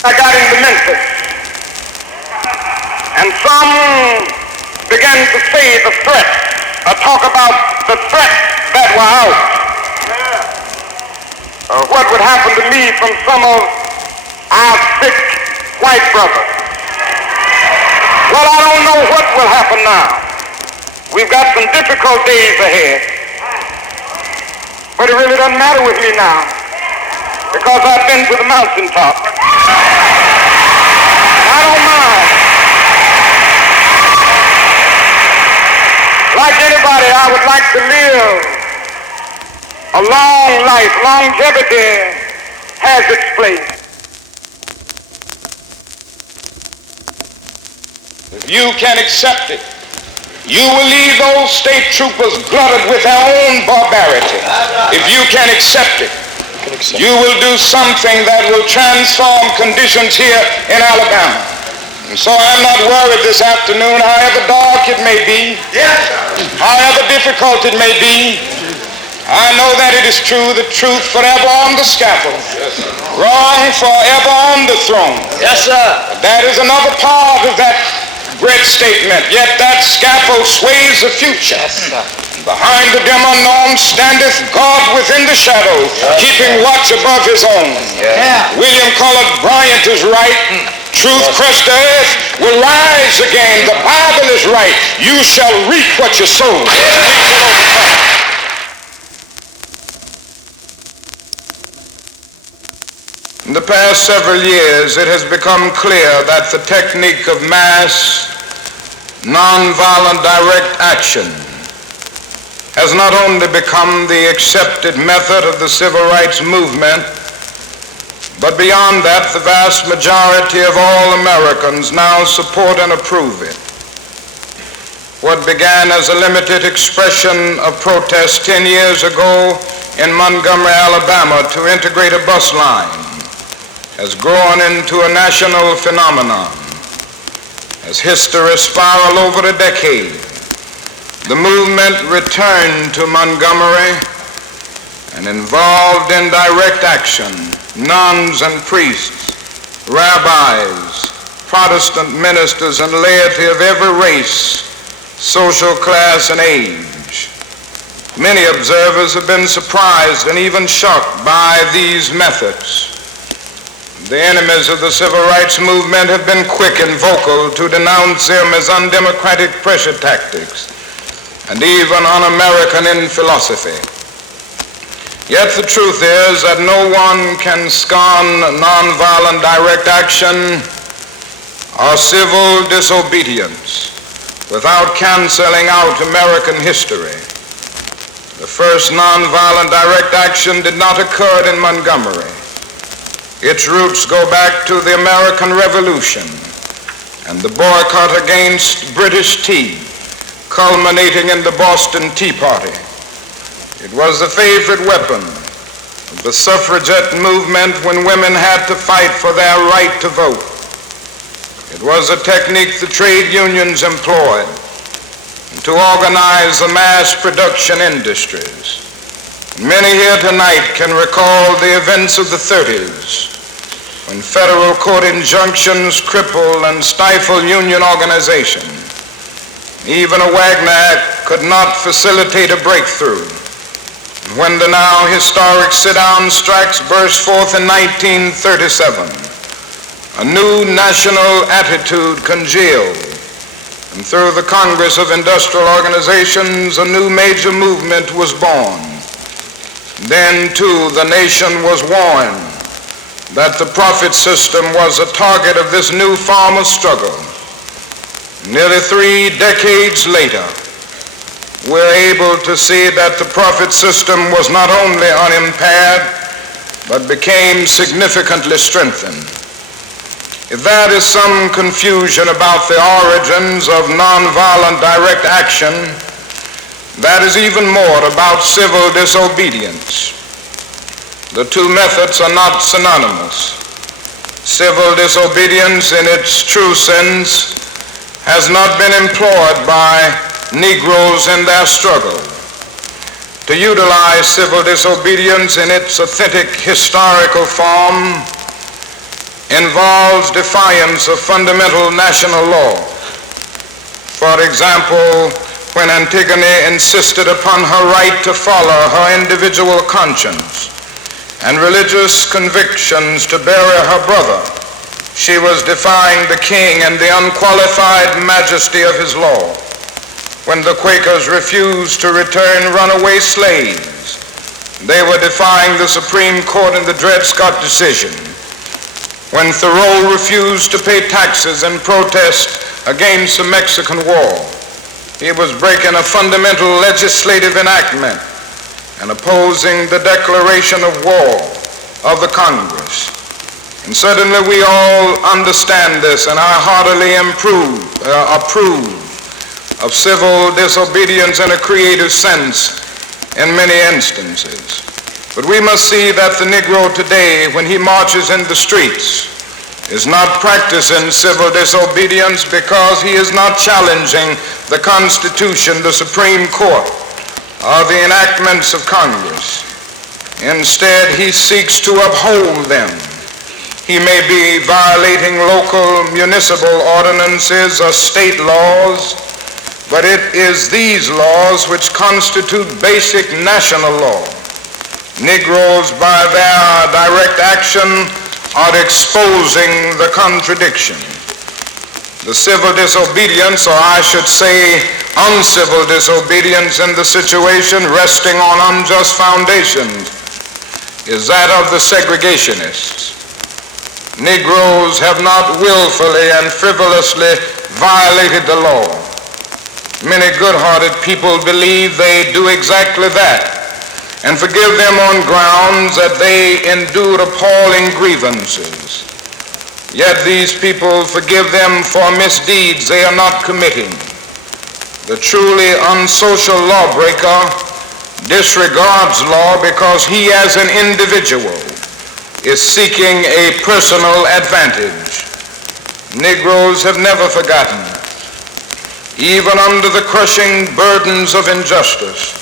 I got into Memphis, and some began to say the threat, talk about the threat that were out. What would happen to me from some of our sick white brothers? Well, I don't know what will happen now. We've got some difficult days ahead, but it really doesn't matter with me now, because I've been to the mountaintop. I don't mind. Like anybody, I would like to live a long life. Longevity has its place. If you can accept it, you will leave those state troopers glutted with their own barbarity. If you can accept it, you will do something that will transform conditions here in Alabama. And so I'm not worried this afternoon, however dark it may be, however difficult it may be. I know that it is true, the truth forever on the scaffold, wrong forever on the throne. Yes, sir. That is another part of that great statement. Yet that scaffold sways the future. Yes, sir. Behind the dim unknown standeth God within the shadows, keeping watch above his own. William Cullen Bryant is right. Truth crushed to earth will rise again. The Bible is right. You shall reap what you sow. In the past several years, it has become clear that the technique of mass, nonviolent direct action has not only become the accepted method of the civil rights movement, but beyond that, the vast majority of all Americans now support and approve it. What began as a limited expression of protest 10 years ago in Montgomery, Alabama, to integrate a bus line has grown into a national phenomenon. As history spiral over a decade, the movement returned to Montgomery and involved in direct action nuns and priests, rabbis, Protestant ministers, and laity of every race, social class, and age. Many observers have been surprised and even shocked by these methods. The enemies of the civil rights movement have been quick and vocal to denounce them as undemocratic pressure tactics and even un-American in philosophy. Yet the truth is that no one can scorn nonviolent direct action or civil disobedience without canceling out American history. The first nonviolent direct action did not occur in Montgomery. Its roots go back to the American Revolution and the boycott against British tea, culminating in the Boston Tea Party. It was the favorite weapon of the suffragette movement when women had to fight for their right to vote. It was a technique the trade unions employed to organize the mass production industries. Many here tonight can recall the events of the 30s, when federal court injunctions crippled and stifled union organization. Even a Wagner Act could not facilitate a breakthrough. When the now historic sit-down strikes burst forth in 1937, a new national attitude congealed, and through the Congress of Industrial Organizations, a new major movement was born. Then, too, the nation was warned that the profit system was a target of this new form of struggle. Nearly 3 decades later, we're able to see that the profit system was not only unimpaired, but became significantly strengthened. If there is some confusion about the origins of nonviolent direct action, that is even more about civil disobedience. The two methods are not synonymous. Civil disobedience in its true sense has not been employed by Negroes in their struggle. To utilize civil disobedience in its authentic historical form involves defiance of fundamental national law. For example, when Antigone insisted upon her right to follow her individual conscience and religious convictions to bury her brother, she was defying the king and the unqualified majesty of his law. When the Quakers refused to return runaway slaves, they were defying the Supreme Court in the Dred Scott decision. When Thoreau refused to pay taxes in protest against the Mexican War, he was breaking a fundamental legislative enactment and opposing the declaration of war of the Congress. And certainly we all understand this, and I heartily approve of civil disobedience in a creative sense in many instances. But we must see that the Negro today, when he marches in the streets, is not practicing civil disobedience because he is not challenging the Constitution, the Supreme Court, or the enactments of Congress. Instead, he seeks to uphold them. He may be violating local municipal ordinances or state laws, but it is these laws which constitute basic national law. Negroes, by their direct action, are exposing the contradiction. The civil disobedience, or I should say uncivil disobedience in the situation resting on unjust foundations, is that of the segregationists. Negroes have not willfully and frivolously violated the law. Many good-hearted people believe they do exactly that, and forgive them on grounds that they endured appalling grievances. Yet these people forgive them for misdeeds they are not committing. The truly unsocial lawbreaker disregards law because he, as an individual, is seeking a personal advantage. Negroes have never forgotten, even under the crushing burdens of injustice,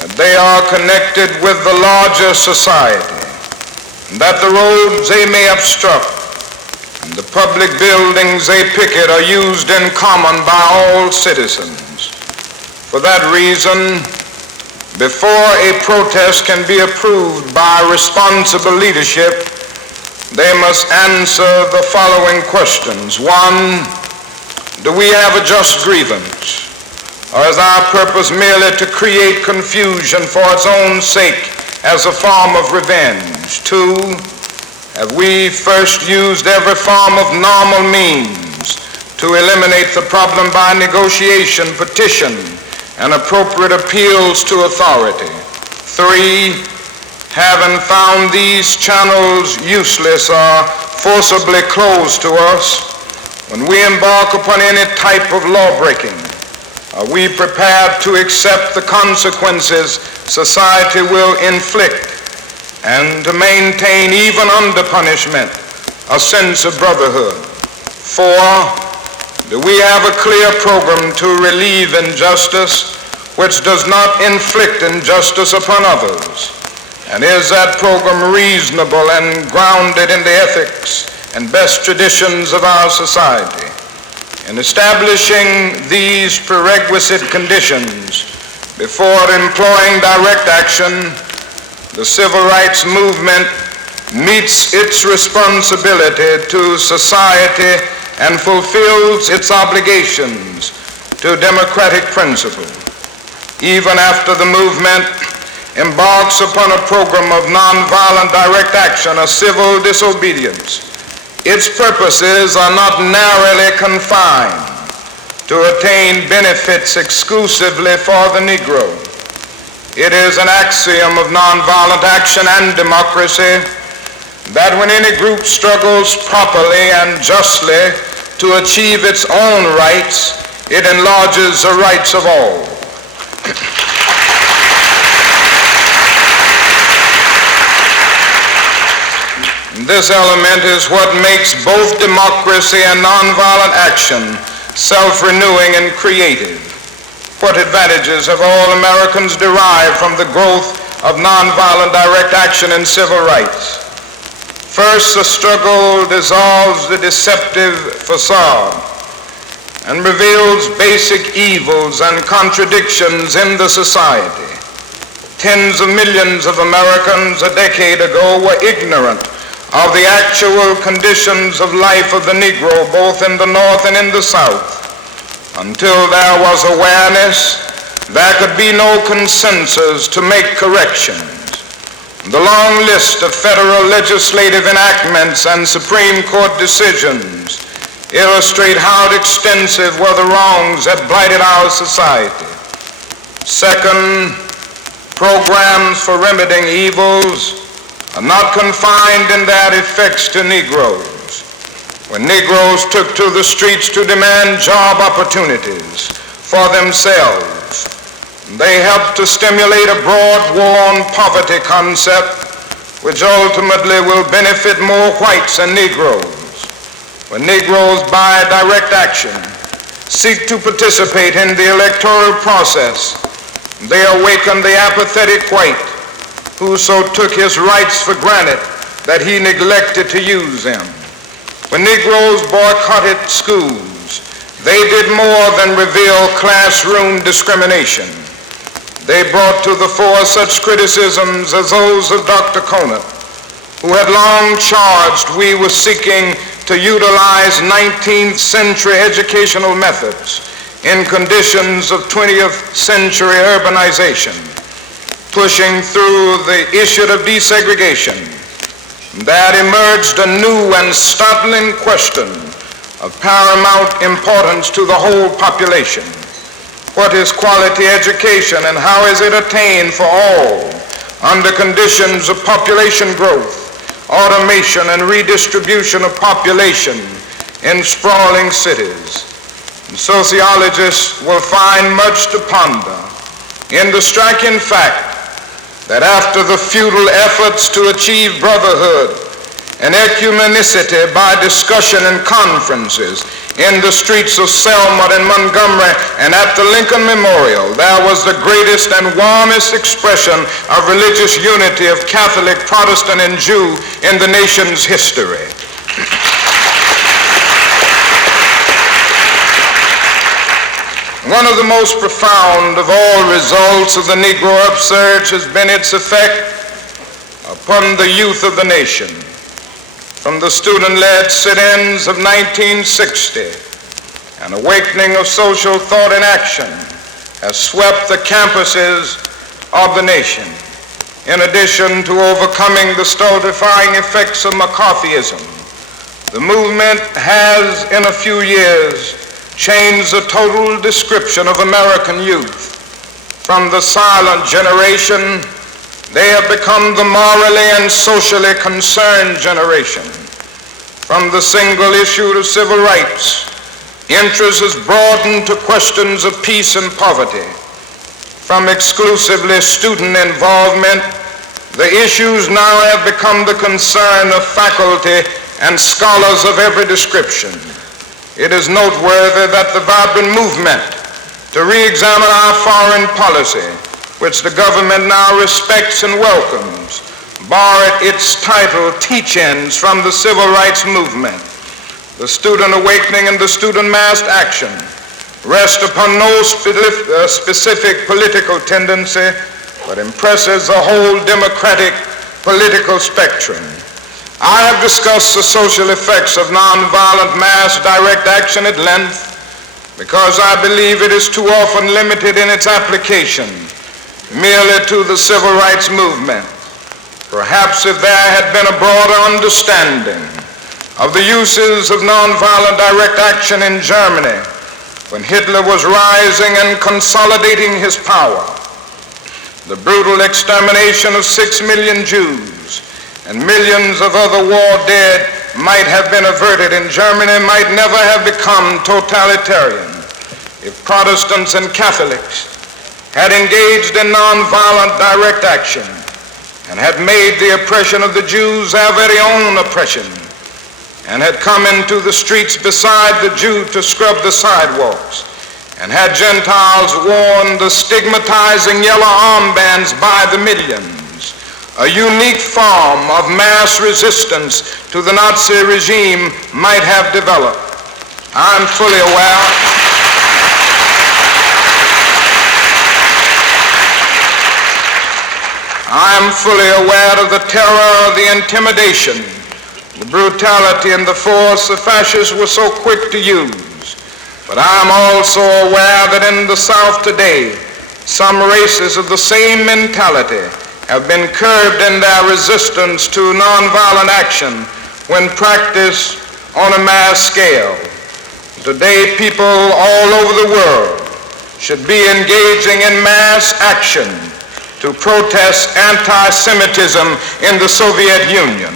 that they are connected with the larger society, and that the roads they may obstruct and the public buildings they picket are used in common by all citizens. For that reason, before a protest can be approved by responsible leadership, they must answer the following questions. 1, do we have a just grievance? Or is our purpose merely to create confusion for its own sake as a form of revenge? 2, have we first used every form of normal means to eliminate the problem by negotiation, petition, and appropriate appeals to authority? 3, having found these channels useless or forcibly closed to us, when we embark upon any type of lawbreaking, are we prepared to accept the consequences society will inflict and to maintain, even under punishment, a sense of brotherhood? 4, do we have a clear program to relieve injustice which does not inflict injustice upon others? And is that program reasonable and grounded in the ethics and best traditions of our society? In establishing these prerequisite conditions before employing direct action, the civil rights movement meets its responsibility to society and fulfills its obligations to democratic principle. Even after the movement embarks upon a program of nonviolent direct action or civil disobedience, its purposes are not narrowly confined to attain benefits exclusively for the Negro. It is an axiom of nonviolent action and democracy that when any group struggles properly and justly to achieve its own rights, it enlarges the rights of all. This element is what makes both democracy and nonviolent action self-renewing and creative. What advantages have all Americans derived from the growth of nonviolent direct action and civil rights? First, the struggle dissolves the deceptive facade and reveals basic evils and contradictions in the society. Tens of millions of Americans a decade ago were ignorant of the actual conditions of life of the Negro, both in the North and in the South. Until there was awareness, there could be no consensus to make corrections. The long list of federal legislative enactments and Supreme Court decisions illustrate how extensive were the wrongs that blighted our society. Second, programs for remedying evils are not confined in their effects to Negroes. When Negroes took to the streets to demand job opportunities for themselves, they helped to stimulate a broad war on poverty concept which ultimately will benefit more whites than Negroes. When Negroes, by direct action, seek to participate in the electoral process, they awaken the apathetic white who so took his rights for granted that he neglected to use them. When Negroes boycotted schools, they did more than reveal classroom discrimination. They brought to the fore such criticisms as those of Dr. Conant, who had long charged we were seeking to utilize 19th century educational methods in conditions of 20th century urbanization, pushing through the issue of desegregation. There emerged a new and startling question of paramount importance to the whole population. What is quality education and how is it attained for all under conditions of population growth, automation, and redistribution of population in sprawling cities? And sociologists will find much to ponder in the striking fact that after the futile efforts to achieve brotherhood and ecumenicity by discussion and conferences in the streets of Selma and Montgomery and at the Lincoln Memorial, there was the greatest and warmest expression of religious unity of Catholic, Protestant, and Jew in the nation's history. One of the most profound of all results of the Negro upsurge has been its effect upon the youth of the nation. From the student-led sit-ins of 1960, an awakening of social thought and action has swept the campuses of the nation. In addition to overcoming the stultifying effects of McCarthyism, the movement has, in a few years, changed the total description of American youth. From the silent generation, they have become the morally and socially concerned generation. From the single issue of civil rights, interest has broadened to questions of peace and poverty. From exclusively student involvement, the issues now have become the concern of faculty and scholars of every description. It is noteworthy that the vibrant movement to re-examine our foreign policy, which the government now respects and welcomes, borrowed its title Teach-ins from the civil rights movement. The student awakening and the student mass action rest upon no specific political tendency, but impresses the whole democratic political spectrum. I have discussed the social effects of nonviolent mass direct action at length because I believe it is too often limited in its application merely to the civil rights movement. Perhaps if there had been a broader understanding of the uses of nonviolent direct action in Germany when Hitler was rising and consolidating his power, the brutal extermination of 6 million Jews and millions of other war dead might have been averted, and Germany might never have become totalitarian if Protestants and Catholics had engaged in nonviolent direct action and had made the oppression of the Jews their very own oppression, and had come into the streets beside the Jew to scrub the sidewalks, and had Gentiles worn the stigmatizing yellow armbands by the millions, a unique form of mass resistance to the Nazi regime might have developed. I'm fully aware of the terror, the intimidation, the brutality, and the force the fascists were so quick to use. But I'm also aware that in the South today, some races of the same mentality have been curbed in their resistance to nonviolent action when practiced on a mass scale. Today, people all over the world should be engaging in mass action to protest anti-Semitism in the Soviet Union.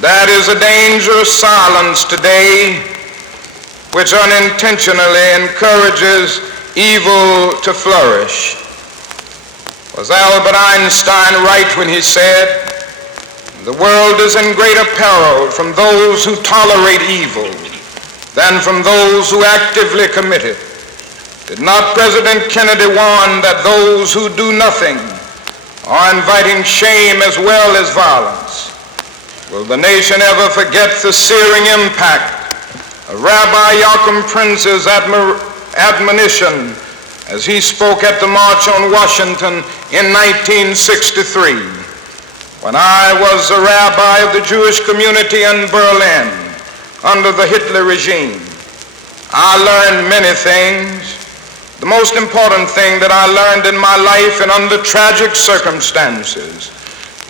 That is a dangerous silence today which unintentionally encourages evil to flourish. Was Albert Einstein right when he said, "The world is in greater peril from those who tolerate evil than from those who actively commit it"? Did not President Kennedy warn that those who do nothing are inviting shame as well as violence? Will the nation ever forget the searing impact of Rabbi Joachim Prince's admonition as he spoke at the March on Washington in 1963? When I was a rabbi of the Jewish community in Berlin under the Hitler regime, I learned many things. The most important thing that I learned in my life and under tragic circumstances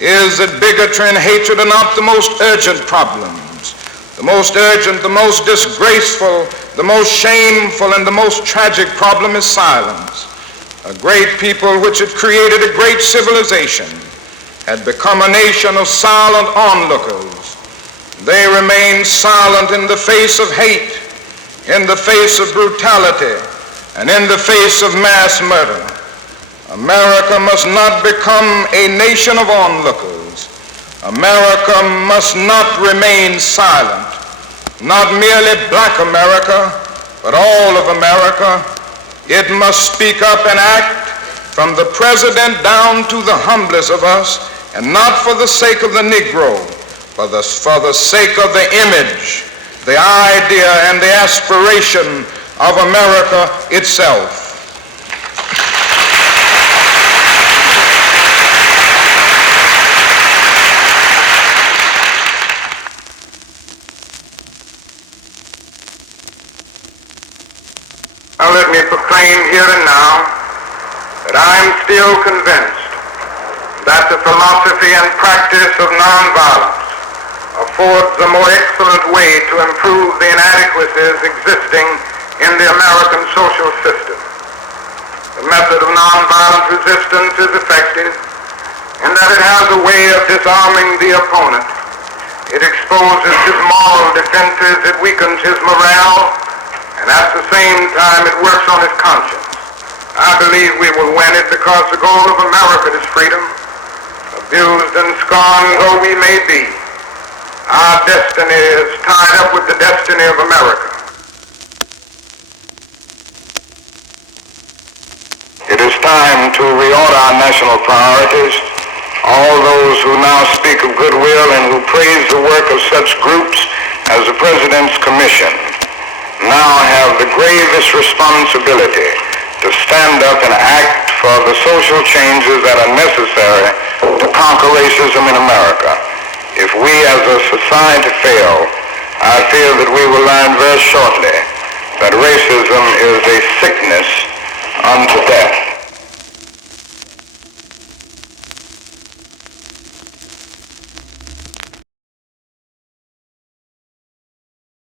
is that bigotry and hatred are not the most urgent problems. The most urgent, the most disgraceful, the most shameful, and the most tragic problem is silence. A great people which had created a great civilization had become a nation of silent onlookers. They remain silent in the face of hate, in the face of brutality, and in the face of mass murder. America must not become a nation of onlookers. America must not remain silent. Not merely black America, but all of America. It must speak up and act from the president down to the humblest of us, and not for the sake of the Negro, but for the sake of the image, the idea, and the aspiration of America itself. Now let me proclaim here and now that I am still convinced that the philosophy and practice of nonviolence affords a more excellent way to improve the inadequacies existing in the American social system. The method of nonviolent resistance is effective in that it has a way of disarming the opponent. It exposes his moral defenses, it weakens his morale, and at the same time it works on his conscience. I believe we will win it because the goal of America is freedom. Abused and scorned though we may be, our destiny is tied up with the destiny of America. It is time to reorder our national priorities. All those who now speak of goodwill and who praise the work of such groups as the President's Commission now have the gravest responsibility to stand up and act for the social changes that are necessary to conquer racism in America. If we as a society fail, I fear that we will learn very shortly that racism is a sickness unto